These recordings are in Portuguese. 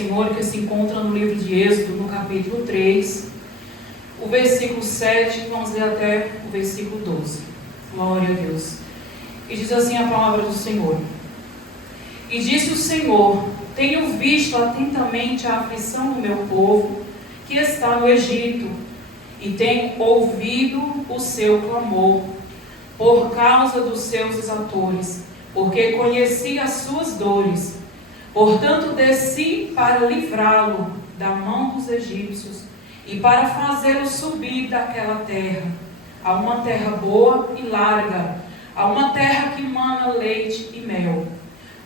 Senhor, que se encontra no livro de Êxodo, no capítulo 3, o versículo 7, vamos ler até o versículo 12. Glória a Deus. E diz assim a palavra do Senhor. E disse o Senhor: tenho visto atentamente a aflição do meu povo, que está no Egito, e tenho ouvido o seu clamor, por causa dos seus exatores, porque conheci as suas dores. Portanto desci para livrá-lo da mão dos egípcios, e para fazê-lo subir daquela terra, a uma terra boa e larga, a uma terra que mana leite e mel,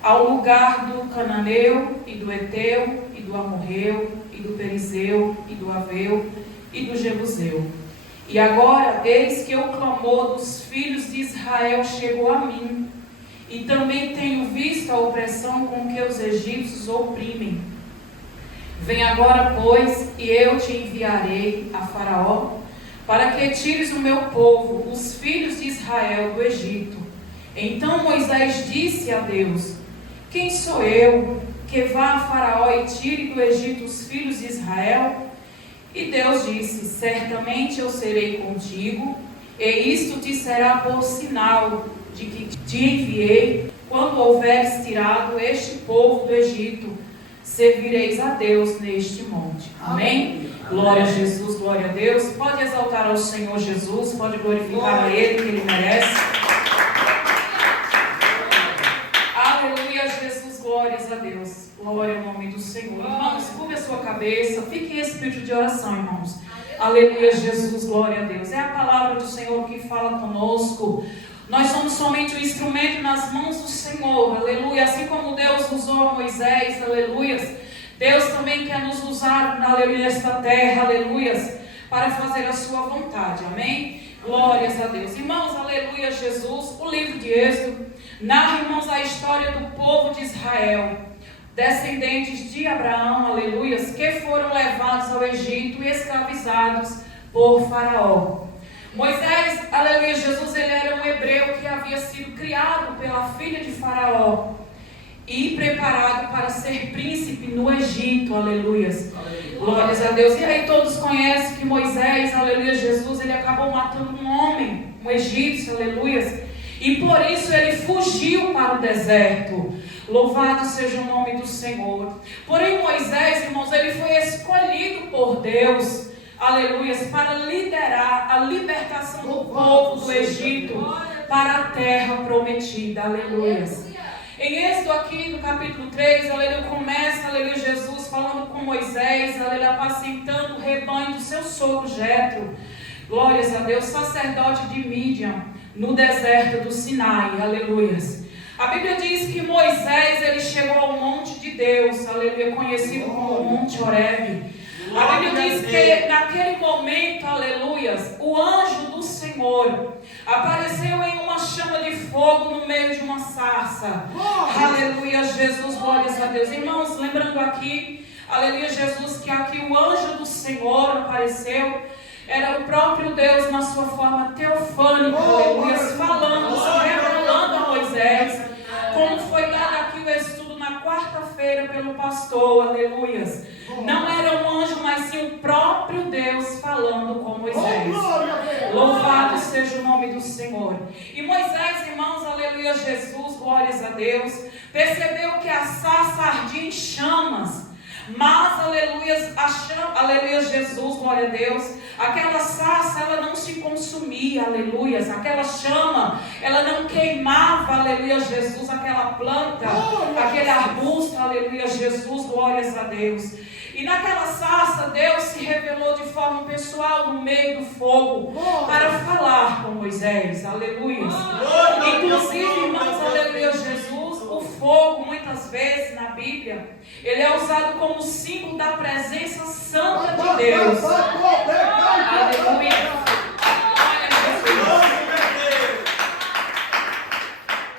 ao lugar do cananeu, e do eteu, e do amorreu, e do perizeu, e do aveu, e do jebuseu. E agora, eis que o clamor dos filhos de Israel chegou a mim, e também tenho visto a opressão com que os egípcios oprimem. Vem agora, pois, e eu te enviarei a Faraó, para que tires o meu povo, os filhos de Israel, do Egito. Então Moisés disse a Deus: quem sou eu, que vá a Faraó e tire do Egito os filhos de Israel? E Deus disse: certamente eu serei contigo, e isto te será por sinal de que te enviei. Quando houveres tirado este povo do Egito, servireis a Deus neste monte. Amém? Glória a Jesus, glória a Deus. Pode exaltar ao Senhor Jesus, pode glorificar a Ele, que Ele merece. Aleluia, Jesus, glórias a Deus. Glória ao nome do Senhor. Irmãos, curve a sua cabeça, fique em espírito de oração, irmãos. Aleluia, Jesus, glória a Deus. É a palavra do Senhor que fala conosco. Nós somos somente um instrumento nas mãos do Senhor, aleluia. Assim como Deus usou Moisés, aleluia. Deus também quer nos usar, aleluia, nesta terra, aleluia, para fazer a sua vontade, amém? Glórias a Deus. Irmãos, aleluia, Jesus, o livro de Êxodo narra, irmãos, a história do povo de Israel, descendentes de Abraão, aleluia, que foram levados ao Egito e escravizados por Faraó. Moisés, aleluia, Jesus, ele era um hebreu que havia sido criado pela filha de Faraó e preparado para ser príncipe no Egito, aleluia. Glórias a Deus. E aí todos conhecem que Moisés, aleluia, Jesus, ele acabou matando um homem, um egípcio, aleluia. E por isso ele fugiu para o deserto. Louvado seja o nome do Senhor. Porém Moisés, irmãos, ele foi escolhido por Deus, aleluia, para liderar a libertação do povo do Egito para a terra prometida, aleluia. Em Êxodo aqui no capítulo 3, aleluia, começa, aleluia, Jesus falando com Moisés, aleluia, apacentando o rebanho do seu sogro Jetro, glórias a Deus, sacerdote de Mídian, no deserto do Sinai, aleluia. A Bíblia diz que Moisés, ele chegou ao monte de Deus, aleluia, conhecido como Monte Horebe. A Bíblia diz que naquele momento, aleluia, o anjo do Senhor apareceu em uma chama de fogo no meio de uma sarça. Aleluia, Jesus, glórias a Deus. Irmãos, lembrando aqui, aleluia, Jesus, que aqui o anjo do Senhor apareceu, era o próprio Deus na sua forma teofânica, aleluia, falando, se revelando a Moisés, como foi dado aqui o estudo na quarta-feira pelo pastor, aleluia. Não era um anjo, mas sim o próprio Deus falando com Moisés. Louvado seja o nome do Senhor. E Moisés, irmãos, aleluia, Jesus, glórias a Deus, percebeu que a sarça ardia em chamas. Mas, aleluia, aleluia, Jesus, glória a Deus, aquela sarça, ela não se consumia, aleluia, aquela chama, ela não queimava, aleluia, Jesus, aquela planta, aquele arbusto, aleluia, Jesus, glórias a Deus. E naquela sarça, Deus se revelou de forma pessoal no meio do fogo para falar com Moisés, aleluia. Inclusive, irmãos, aleluia, Jesus, o fogo, muitas vezes na Bíblia, ele é usado como símbolo da presença santa de Deus. Aleluia.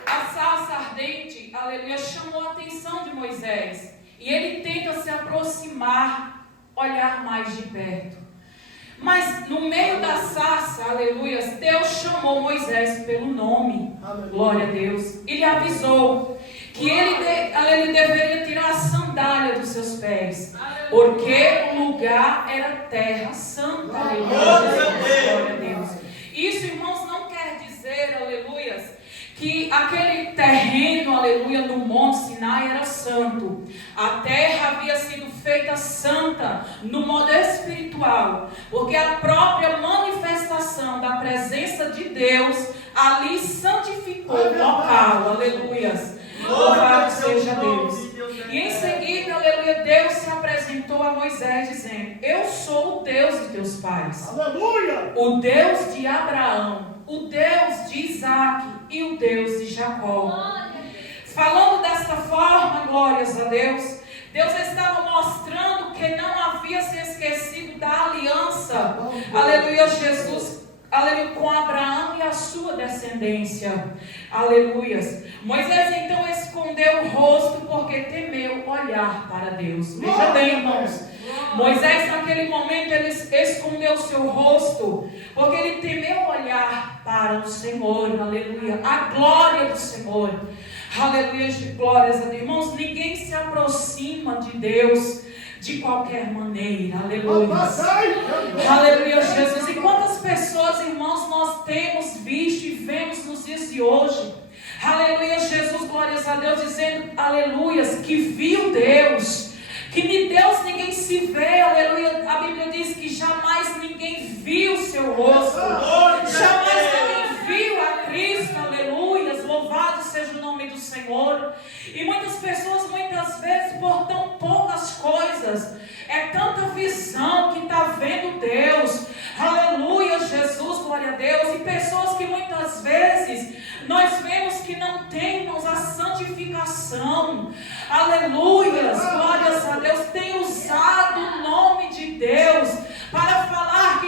A sarça ardente, aleluia, chamou a atenção de Moisés. E ele tenta se aproximar, olhar mais de perto. Mas no meio da sarça, aleluia, Deus chamou Moisés pelo nome, glória a Deus, e lhe avisou que ele deveria tirar a sandália dos seus pés, porque o lugar era terra santa, aleluia, glória a Deus. Isso, irmãos, não quer dizer, aleluia, que aquele terreno, aleluia, no Monte Sinai era santo. A terra havia sido feita santa no modo espiritual, porque a própria manifestação da presença de Deus ali santificou o local, aleluia. Louvado seja Deus. E em seguida, aleluia, Deus se apresentou a Moisés dizendo: eu sou o Deus de teus pais, aleluia, o Deus de Abraão, o Deus de Isaac e o Deus de Jacó. Falando desta forma, glórias a Deus, Deus estava mostrando que não havia se esquecido da aliança, aleluia, Jesus, aleluia, com Abraão e a sua descendência, aleluia. Moisés então escondeu o rosto porque temeu olhar para Deus. Veja bem, irmãos, Moisés naquele momento ele escondeu o seu rosto porque ele temeu olhar para o Senhor, aleluia, a glória do Senhor, aleluia, glórias a Deus. Irmãos, ninguém se aproxima de Deus de qualquer maneira, aleluia, aleluia, Jesus. E quantas pessoas, irmãos, nós temos visto e vemos nos dias de hoje, aleluia, Jesus, glórias a Deus, dizendo, aleluia, que viu Deus, que de Deus ninguém se vê, aleluia. A Bíblia diz que jamais ninguém viu o seu rosto, jamais ninguém viu a Cristo, aleluia, louvado seja o nome do Senhor. E muitas pessoas, muitas vezes, por tão poucas coisas, é tanta visão que está vendo Deus, aleluia, Jesus, glória a Deus. E pessoas que muitas vezes nós vemos que não têm a santificação, aleluia, glórias a Deus, tem usado o nome de Deus para falar que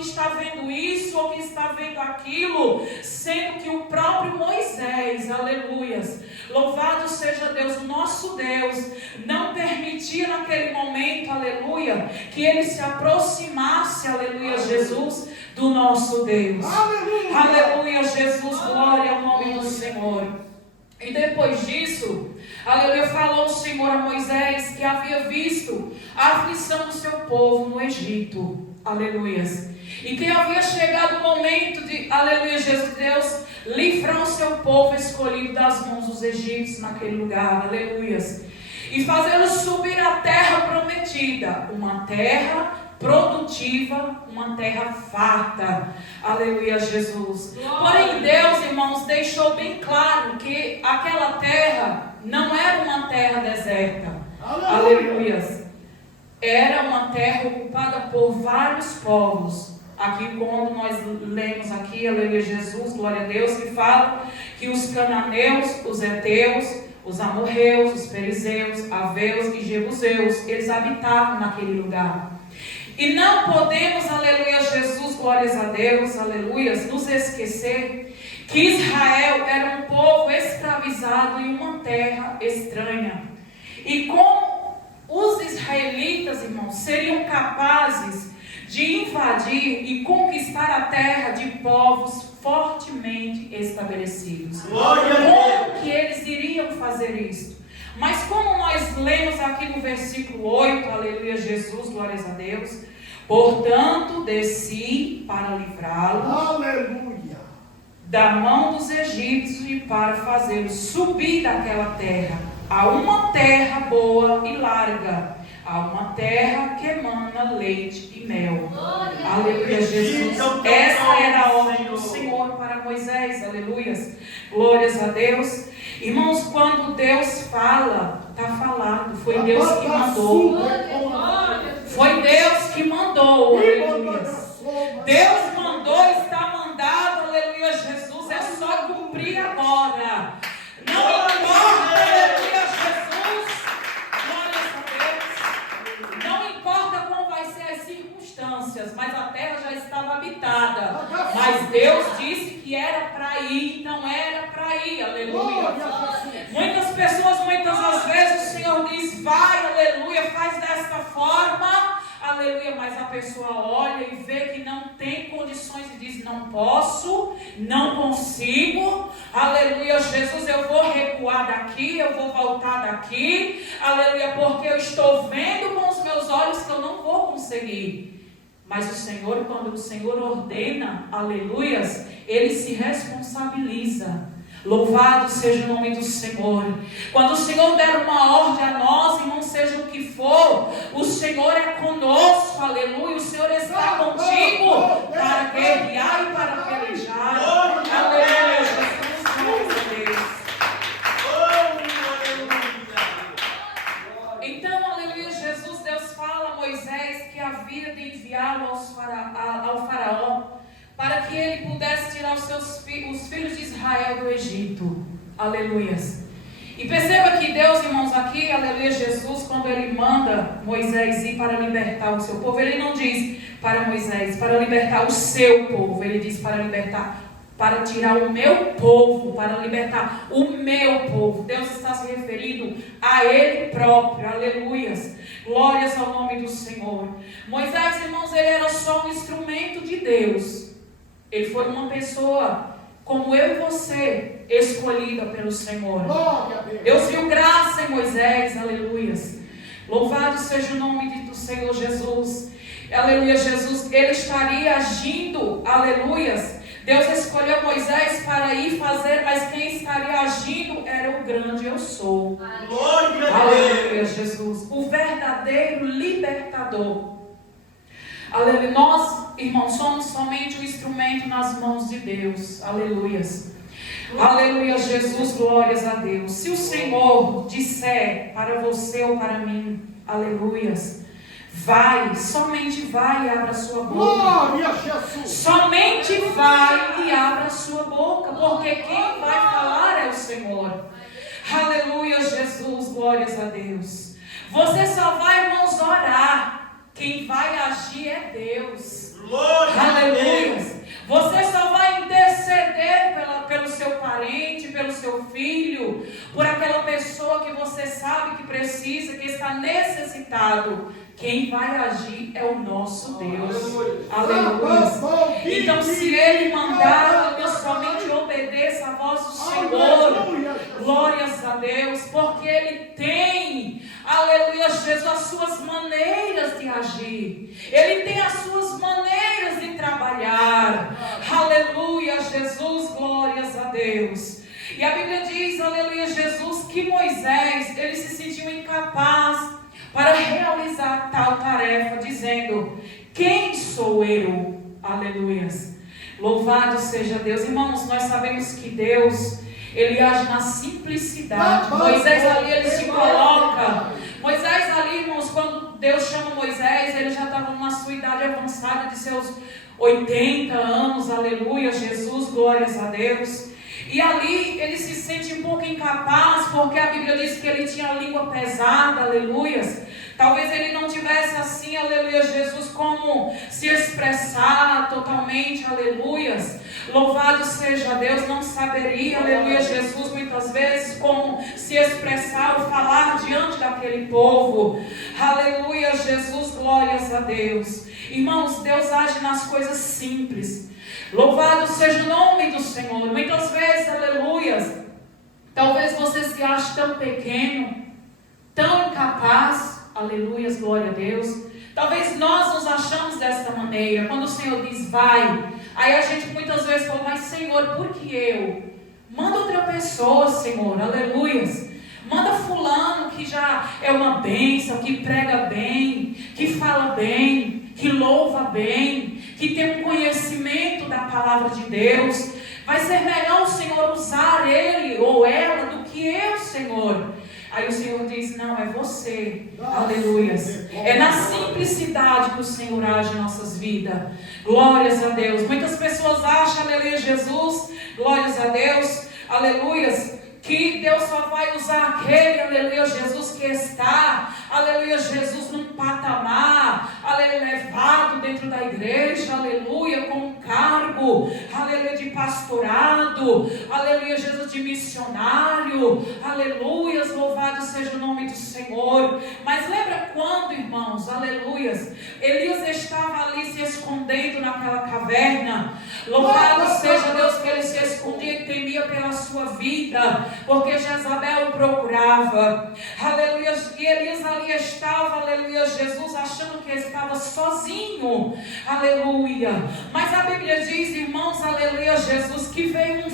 está vendo isso ou que está vendo aquilo, sendo que o próprio Moisés, aleluia, louvado seja Deus, o nosso Deus, não permitia naquele momento, aleluia, que ele se aproximasse, aleluia, Jesus, do nosso Deus, aleluia, Jesus, glória ao nome do Senhor. E depois disso, aleluia, falou o Senhor a Moisés que havia visto a aflição do seu povo no Egito, aleluia, e que havia chegado o momento de, aleluia, Jesus, Deus livrar o seu povo escolhido das mãos dos egípcios naquele lugar, aleluia, e fazê-los subir à terra prometida, uma terra produtiva, uma terra farta, aleluia, Jesus. Porém Deus, irmãos, deixou bem claro que aquela terra não era uma terra deserta, aleluia, era uma terra ocupada por vários povos. Aqui quando nós lemos aqui, aleluia, Jesus, glória a Deus, que fala que os cananeus, os heteus, os amorreus, os perizeus, aveus e jebuseus, eles habitavam naquele lugar. E não podemos, aleluia, Jesus, glórias a Deus, aleluia, nos esquecer que Israel era um povo escravizado em uma terra estranha. E como os israelitas, irmãos, seriam capazes de invadir e conquistar a terra de povos fortemente estabelecidos? Como que eles iriam fazer isso? Mas como nós lemos aqui no versículo 8, aleluia, Jesus, glórias a Deus, portanto desci para livrá-lo, aleluia, da mão dos egípcios e para fazê-lo subir daquela terra a uma terra boa e larga, a uma terra que emana leite e mel. Aleluia, Jesus. Essa era a ordem do Senhor para Moisés, aleluia, glórias a Deus. Irmãos, quando Deus fala, está falado, foi Deus que mandou. Foi Deus que mandou, aleluia. Deus mandou, está mandado, aleluia, Jesus, é só cumprir agora. Não importa, aleluia, Jesus, glórias a Deus. Não importa como vai ser as circunstâncias, mas a terra já estava habitada. Mas Deus disse que era para ir, então era para ir, aleluia. Muitas pessoas, muitas das vezes o Senhor diz, vai, aleluia, faz desta forma, aleluia, mas a pessoa olha e vê que não tem condições e diz: não posso, não consigo, aleluia, Jesus, eu vou recuar daqui, eu vou voltar daqui, aleluia, porque eu estou vendo com os meus olhos que eu não vou conseguir. Mas o Senhor, quando o Senhor ordena, aleluias, Ele se responsabiliza. Louvado seja o nome do Senhor. Quando o Senhor der uma ordem a nós, irmão, seja o que for, o Senhor é conosco, aleluia. O Senhor está contigo para guerrear e para pelejar. Aleluia, Jesus, Deus. Então, aleluia, Jesus, Deus fala a Moisés que havia de enviá-lo ao faraó, para que ele pudesse tirar os filhos de Israel do Egito. Aleluias. E perceba que Deus, irmãos, aqui, aleluia, Jesus, quando Ele manda Moisés ir para libertar o seu povo, Ele não diz para Moisés, para libertar o seu povo. Ele diz para libertar, para tirar o meu povo, para libertar o meu povo. Deus está se referindo a Ele próprio. Aleluias. Glórias ao nome do Senhor. Moisés, irmãos, ele era só um instrumento de Deus. Ele foi uma pessoa como eu e você, escolhida pelo Senhor. Deus viu graça em Moisés, aleluias. Louvado seja o nome do Senhor Jesus. Aleluia, Jesus, ele estaria agindo, aleluias. Deus escolheu Moisés para ir fazer, mas quem estaria agindo era o grande eu sou. Aleluia, Jesus, o verdadeiro libertador. Aleluia. Nós, irmãos, somos somente um instrumento nas mãos de Deus. Aleluias. Aleluia, Jesus, glórias a Deus. Se o Senhor disser para você ou para mim, aleluias, vai, somente vai e abra a sua boca. Glória a Jesus. Somente vai e abra a sua boca, porque quem vai falar é o Senhor. Aleluia, Jesus, glórias a Deus. Você só vai, irmãos, orar. Quem vai agir é Deus. Aleluia. Você só vai interceder pelo seu parente, pelo seu filho, por aquela pessoa que você sabe que precisa, que está necessitado. Quem vai agir é o nosso Deus. Aleluia. Então, se Ele mandar, eu somente obedeça a voz do Senhor. Glórias a Deus, porque Ele tem, aleluia, Jesus, as suas maneiras de agir. Ele tem as suas maneiras de trabalhar. Aleluia, Jesus, glórias a Deus. E a Bíblia diz, aleluia, Jesus, que Moisés, ele se sentiu incapaz para realizar tal tarefa, dizendo: quem sou eu? Aleluias. Louvado seja Deus. Irmãos, nós sabemos que Deus, Ele age na simplicidade. Moisés ali, ele se coloca. Moisés ali, irmãos, quando Deus chama Moisés, ele já estava numa sua idade avançada de seus 80 anos. Aleluia, Jesus, glórias a Deus. E ali ele se sente um pouco incapaz, porque a Bíblia diz que ele tinha a língua pesada, aleluias. Talvez ele não tivesse assim, aleluia, Jesus, como se expressar totalmente, aleluias. Louvado seja Deus, não saberia, aleluia, Jesus, muitas vezes como se expressar ou falar diante daquele povo. Aleluia, Jesus, glórias a Deus. Irmãos, Deus age nas coisas simples. Louvado seja o nome do Senhor. Muitas vezes, aleluias, talvez você se ache tão pequeno, tão incapaz, aleluias, glória a Deus. Talvez nós nos achamos dessa maneira, quando o Senhor diz vai, aí a gente muitas vezes fala: mas Senhor, por que eu? Manda outra pessoa, Senhor, aleluias. Manda fulano que já é uma bênção, que prega bem, que fala bem, que louva bem, que tem um conhecimento da palavra de Deus. Vai ser melhor o Senhor usar ele ou ela do que eu, Senhor. Aí o Senhor diz: não, é você. Aleluias. É na simplicidade que o Senhor age em nossas vidas. Glórias a Deus. Muitas pessoas acham, aleluia, Jesus, glórias a Deus, aleluias, que Deus só vai usar aquele, aleluia, Jesus, que está, aleluia, Jesus, num patamar, aleluia, elevado dentro da igreja, aleluia, com um cargo, aleluia, de pastorado, aleluia, Jesus, de missionário, aleluia, louvado seja o nome do Senhor. Mas lembra quando, irmãos, aleluia, Elias estava ali se escondendo naquela caverna? Louvado seja Deus que ele se escondia e temia pela sua vida, porque Jezabel o procurava, aleluia, e Elias ali estava, aleluia, Jesus, achando que estava sozinho, aleluia. Mas a Bíblia diz, irmãos, aleluia, Jesus, que veio um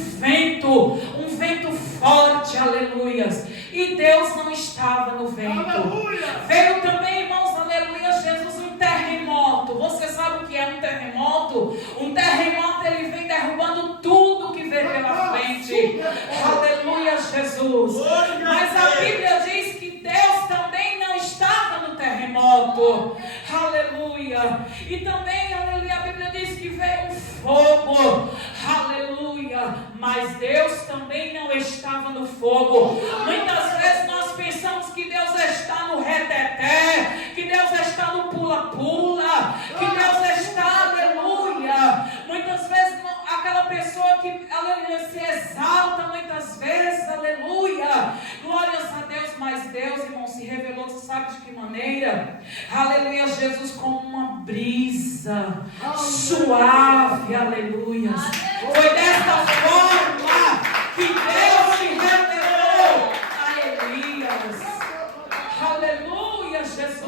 vento forte, aleluia, e Deus não estava no vento. Aleluia. Veio também, irmãos, aleluia, Jesus, um terremoto. Você sabe o que é um terremoto? Um terremoto, ele vem derrubando tudo que vê pela frente. Aleluia, Jesus. Mas a Bíblia diz que Deus também não estava no terremoto. Aleluia. E também, aleluia, a Bíblia diz que veio um fogo. Aleluia. Mas Deus também não estava no fogo. Muitas vezes nós pensamos que Deus está no reteté, que Deus está no pula-pula, que Deus está, aleluia. Muitas vezes aquela pessoa que, aleluia, se exalta muitas vezes, aleluia, glórias a Deus, mas Deus, irmão, se revelou, sabe de que maneira? Aleluia, Jesus, como uma brisa suave, aleluia. Foi dessa forma que Deus se revelou a Elias. Aleluia, Jesus.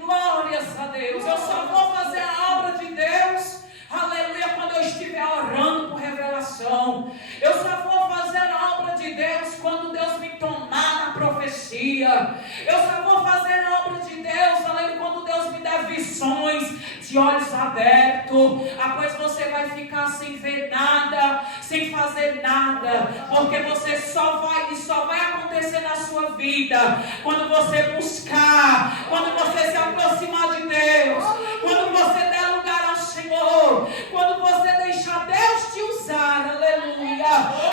Glórias a Deus. Eu só vou fazer a obra de Deus, aleluia, quando eu estiver orando por revelação. Eu só vou fazer a obra de Deus quando Deus me tomar na profecia. Eu só vou fazer a obra de Deus, aleluia, quando Deus me der visões de olhos abertos. Após você vai ficar sem ver nada, sem fazer nada, porque você só vai acontecer na sua vida quando você buscar, quando você se aproximar de Deus, quando você der lugar ao Senhor, quando você deixar Deus te usar, aleluia.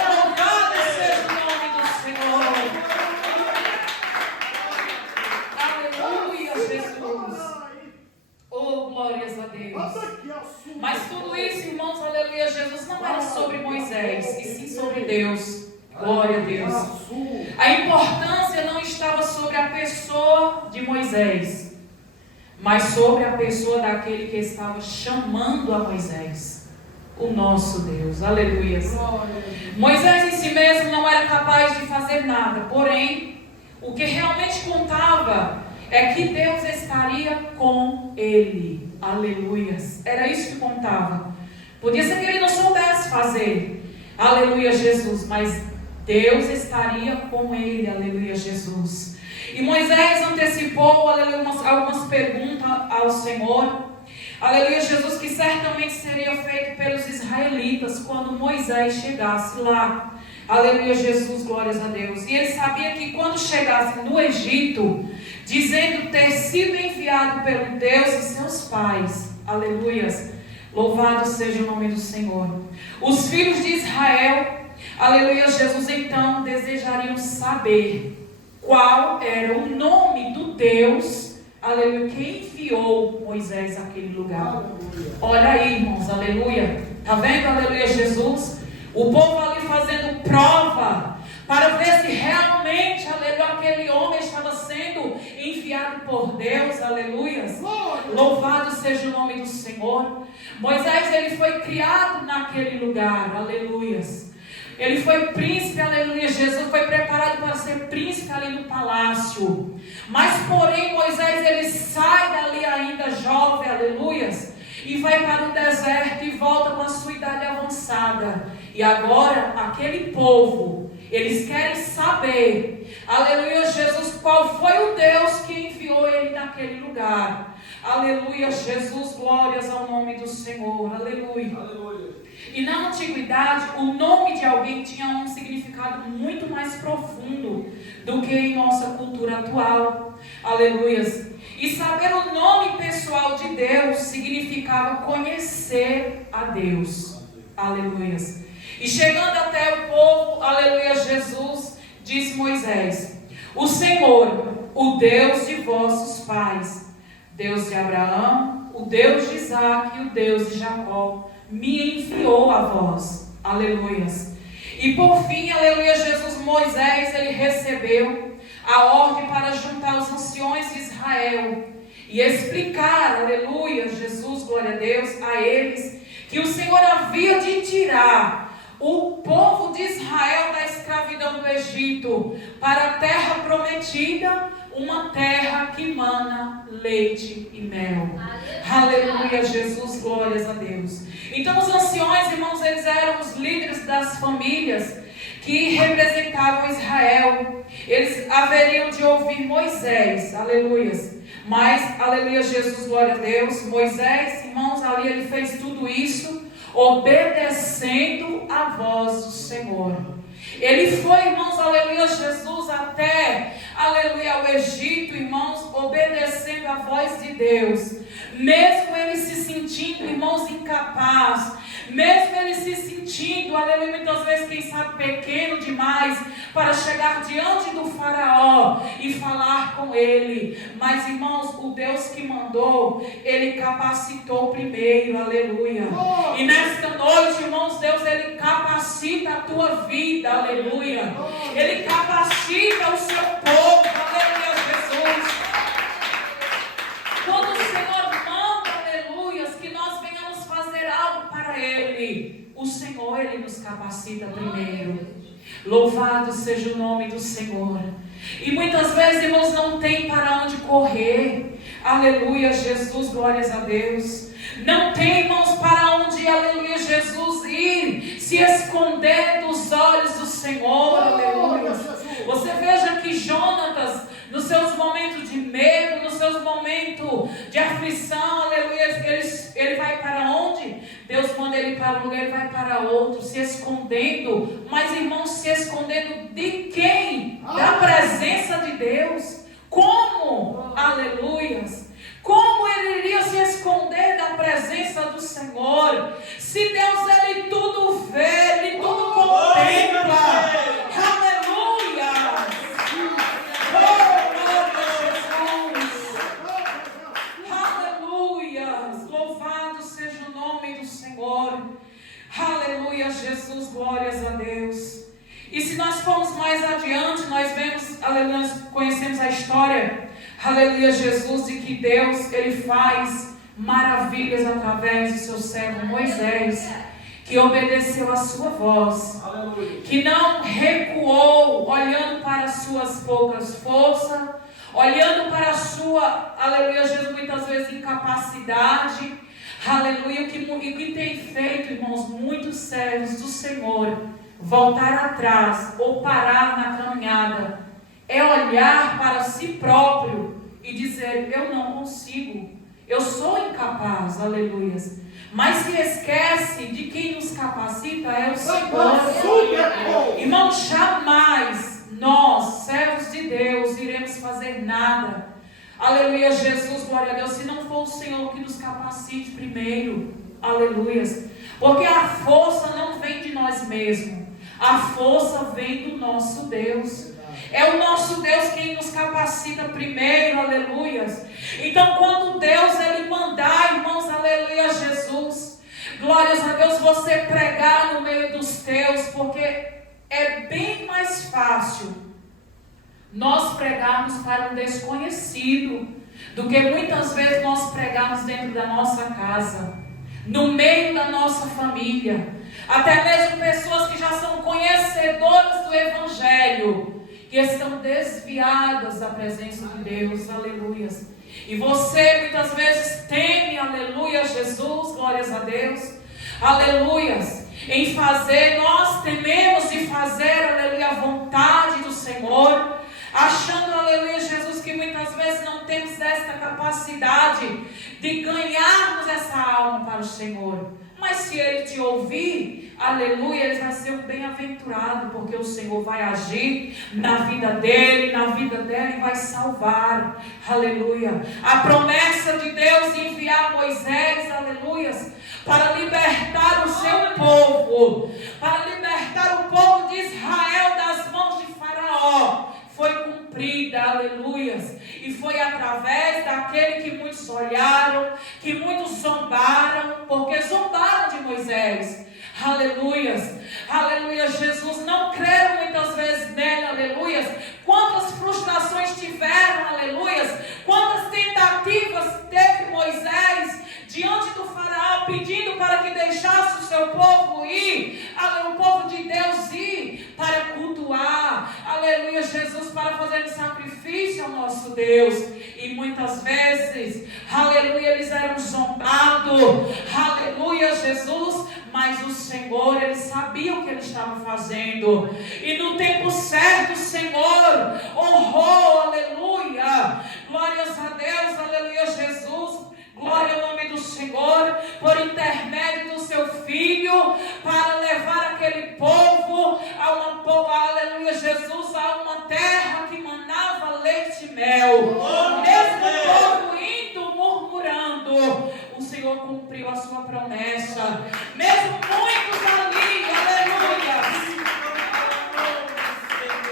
Louvado seja o nome do Senhor. Aleluia, Jesus. Oh, glórias a Deus. Mas tudo isso, irmãos, aleluia, Jesus, não era sobre Moisés, e sim sobre Deus. Glória a Deus. A importância não estava sobre a pessoa de Moisés, mas sobre a pessoa daquele que estava chamando a Moisés, o nosso Deus. Aleluia. Moisés em si mesmo não era capaz de fazer nada, porém, o que realmente contava é que Deus estaria com ele. Aleluia. Era isso que contava. Podia ser que ele não soubesse fazer, aleluia, Jesus, mas Deus estaria com ele, aleluia, Jesus. E Moisés antecipou, aleluia, algumas perguntas ao Senhor, aleluia, Jesus, que certamente seria feito pelos israelitas quando Moisés chegasse lá. Aleluia, Jesus, glórias a Deus. E ele sabia que quando chegasse no Egito, dizendo ter sido enviado pelo Deus de seus pais, aleluia, louvado seja o nome do Senhor, os filhos de Israel, aleluia, Jesus, então desejariam saber qual era o nome do Deus, aleluia, que enviou Moisés àquele lugar. Olha aí, irmãos, aleluia. Está vendo, aleluia, Jesus? O povo ali fazendo prova para ver se realmente, aleluia, aquele homem estava sendo enviado por Deus, aleluia. Louvado seja o nome do Senhor. Moisés, ele foi criado naquele lugar, aleluia. Ele foi príncipe, aleluia. Jesus foi preparado para ser príncipe ali no palácio. Mas porém Moisés, ele sai dali ainda jovem, aleluia, e vai para o deserto e volta com a sua idade avançada. E agora aquele povo, eles querem saber, aleluia, Jesus, qual foi o Deus que enviou ele naquele lugar. Aleluia, Jesus, glórias ao nome do Senhor, aleluia. Aleluia. E na antiguidade, o nome de alguém tinha um significado muito mais profundo do que em nossa cultura atual. Aleluia. E saber o nome pessoal de Deus significava conhecer a Deus. Aleluia. E chegando até o povo, aleluia, Jesus, disse Moisés: o Senhor, o Deus de vossos pais, Deus de Abraão, o Deus de Isaque e o Deus de Jacó, me enviou a vós. Aleluias. E por fim, aleluia, Jesus, Moisés, ele recebeu a ordem para juntar os anciões de Israel e explicar, aleluia, Jesus, glória a Deus, a eles, que o Senhor havia de tirar o povo de Israel da escravidão do Egito para a terra prometida, uma terra que mana leite e mel. Aleluia, Jesus, glórias a Deus. Então os anciões, irmãos, eles eram os líderes das famílias que representavam Israel. Eles haveriam de ouvir Moisés, aleluias. Mas, aleluia, Jesus, glória a Deus, Moisés, irmãos, ali ele fez tudo isso obedecendo a voz do Senhor. Ele foi, irmãos, aleluia, Jesus, até, aleluia, ao Egito, irmãos, obedecendo a voz de Deus. Mesmo ele se sentindo, irmãos, incapaz, mesmo ele se sentindo, aleluia, muitas vezes, quem sabe, pequeno demais, para chegar diante do faraó e falar com ele. Mas, irmãos, o Deus que mandou, ele capacitou primeiro, aleluia. E nesta noite, irmãos, Deus, ele capacita a tua vida, aleluia. Ele capacita o seu povo, aleluia, Jesus. Quando o Senhor manda, aleluia, que nós venhamos fazer algo para Ele, o Senhor, Ele nos capacita primeiro. Louvado seja o nome do Senhor. E muitas vezes, irmãos, não tem para onde correr. Aleluia, Jesus, glórias a Deus. Não tem, irmãos, para onde, aleluia, Jesus, ir, se esconder dos olhos do Senhor, aleluia. Você veja que Jonatas, nos seus momentos de medo, nos seus momentos de aflição, aleluia, ele vai para onde? Deus manda ele para um lugar, ele vai para outro, se escondendo. Mas, irmãos, se escondendo de quem? Da presença de Deus. Como? Aleluias. Como ele iria se esconder da presença do Senhor? Se Deus, ele tudo vê, ele tudo contempla. Aleluia. Louvado seja o nome do Senhor. Aleluia, Jesus, glórias a Deus. E se nós formos mais adiante, nós vemos, aleluia, nós conhecemos a história, aleluia, Jesus, de que Deus, ele faz maravilhas através do seu servo Moisés, que obedeceu a sua voz, aleluia, que não recuou, olhando para as suas poucas forças, olhando para a sua, aleluia, Jesus, muitas vezes incapacidade, aleluia, o que tem feito, irmãos, muitos servos do Senhor voltar atrás ou parar na caminhada, é olhar para si próprio e dizer: eu não consigo, eu sou incapaz, aleluia. Mas se esquece de quem nos capacita é o Senhor. Irmão, jamais nós, servos de Deus, iremos fazer nada, aleluia, Jesus, glória a Deus, se não for o Senhor que nos capacite primeiro, aleluia. Porque a força não vem de nós mesmos, a força vem do nosso Deus. É o nosso Deus quem nos capacita primeiro, aleluia. Então, quando Deus, ele mandar, irmãos, aleluia, Jesus, glórias a Deus, você pregar no meio dos teus, porque é bem mais fácil nós pregarmos para um desconhecido do que muitas vezes nós pregarmos dentro da nossa casa, no meio da nossa família, até mesmo pessoas que já são conhecedoras do Evangelho, que estão desviadas da presença de Deus, aleluia. E você muitas vezes teme, aleluia, Jesus, glórias a Deus, aleluia, em fazer, nós tememos de fazer, aleluia, a vontade do Senhor, achando, aleluia, Jesus, que muitas vezes não temos esta capacidade de ganharmos essa alma para o Senhor. Mas se Ele te ouvir, aleluia, Ele vai ser um bem-aventurado, porque o Senhor vai agir na vida dele, na vida dela, e vai salvar, aleluia. A promessa de Deus de enviar Moisés, aleluia, para libertar o seu povo, para libertar o povo de Israel das mãos de Faraó, foi cumprida, aleluia. E foi através daquele que muitos olharam, que muitos zombaram, porque zombaram de Moisés. Aleluias, aleluia. Jesus, não creram muitas vezes nele, aleluias. Quantas frustrações tiveram, aleluias. Quantas tentativas teve Moisés diante do faraó, pedindo para que deixasse o seu povo ir, o povo de Deus ir para cultuar, aleluia, Jesus, para fazer sacrifício ao nosso Deus. E muitas vezes, aleluia, eles eram zombados, aleluia, Jesus, mas o Senhor, ele sabia o que ele estava fazendo, e no tempo certo o Senhor honrou, aleluia, glórias a Deus, aleluia, Jesus. Glória ao nome do Senhor, por intermédio do seu Filho, para levar aquele povo a uma, aleluia, Jesus, a uma terra que manava leite e mel. Mesmo o povo indo, murmurando, o Senhor cumpriu a sua promessa. Mesmo muitos ali, aleluia,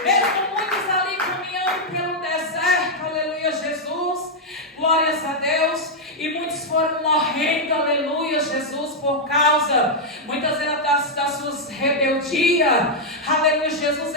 mesmo muitos ali caminhando pelo deserto, aleluia, Jesus, glórias a Deus. E muitos foram morrendo, aleluia, Jesus, por causa, muitas vezes das suas rebeldias, aleluia, Jesus,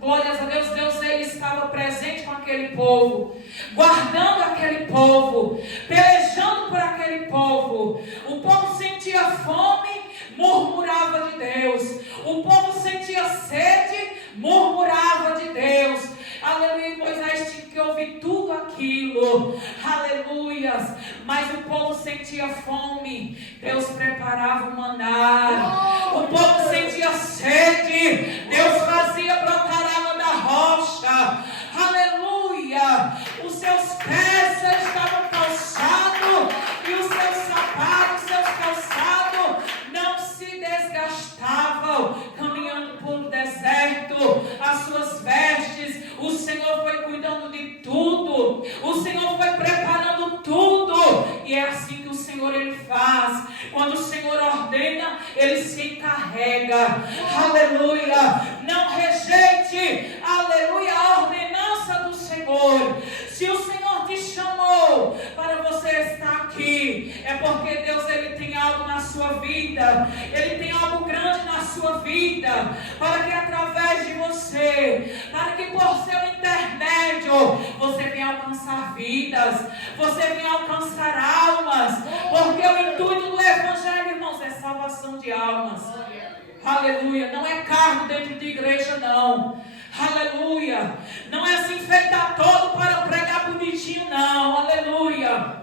glórias a Deus, Deus, ele estava presente com aquele povo, guardando aquele povo, pelejando por aquele povo. O povo sentia fome, murmurava de Deus. O povo sentia sede, murmurava de Deus. Aleluia, Moisés tinha que ouvir tudo aquilo, aleluias, mas o povo sentia fome, Deus preparava o maná. O povo sentia sede, Deus fazia brotar água da rocha, aleluia. Os seus pés estavam calçados e os seus sapatos, seus calçados não se desgastavam, caminhando pelo deserto. As suas vestes, o Senhor foi cuidando de tudo, o Senhor foi preparando tudo, e é assim que o Senhor, ele faz. Quando o Senhor ordena, ele se encarrega, aleluia. Não rejeite, aleluia, a ordenança do Senhor. Se o Senhor te chamou para você estar aqui, é porque Deus, ele tem algo na sua vida, ele tem algo grande na sua vida, para que através de você, para que por seu intermédio, você venha alcançar vidas, você venha alcançar almas, porque o intuito do Evangelho, irmãos, é salvação de almas. Aleluia, não é cargo dentro de igreja, não. Aleluia, não é se enfeitar todo para pregar bonitinho, não. Aleluia,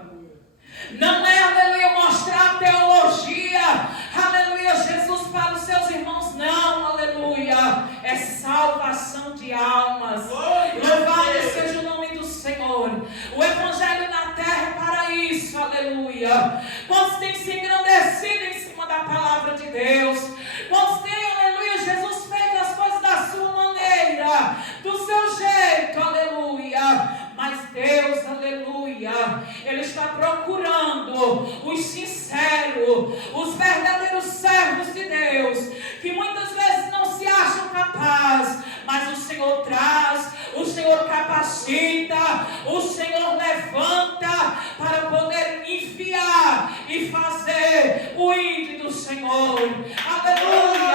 não é, aleluia, mostrar teologia, aleluia, Jesus, para os seus irmãos, não. Aleluia, é salvação de almas. Louvado seja o nome do Senhor. O Evangelho na terra é para isso, aleluia. Quantos têm se engrandecido em cima da palavra de Deus? Quantos têm, aleluia, Jesus, feito as coisas da sua maneira, do seu jeito, aleluia. Mas Deus, aleluia, ele está procurando os sinceros, os verdadeiros servos de Deus, que muitas vezes não se acham capazes, mas o Senhor traz, o Senhor capacita, o Senhor levanta para poder enviar e fazer o ídolo do Senhor. Aleluia!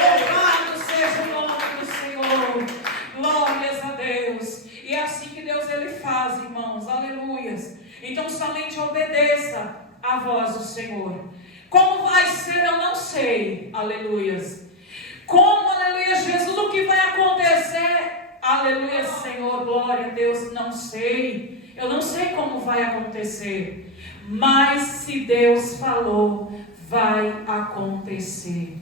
Louvado seja o nome do Senhor. Glórias a Deus. E é assim que Deus, ele faz, irmãos. Aleluias. Então somente obedeça a voz do Senhor. Como vai ser, eu não sei. Aleluias. Como, aleluia, Jesus, o que vai acontecer? Aleluia, Senhor, glória a Deus, não sei. Eu não sei como vai acontecer. Mas se Deus falou, vai acontecer.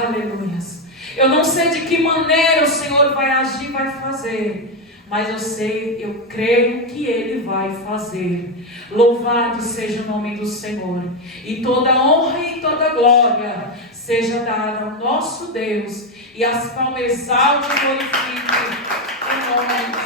Aleluias. Eu não sei de que maneira o Senhor vai agir, vai fazer. Mas eu sei, eu creio que Ele vai fazer. Louvado seja o nome do Senhor. E toda honra e toda glória seja dada ao nosso Deus. E as palmas exalte e glorifique o nome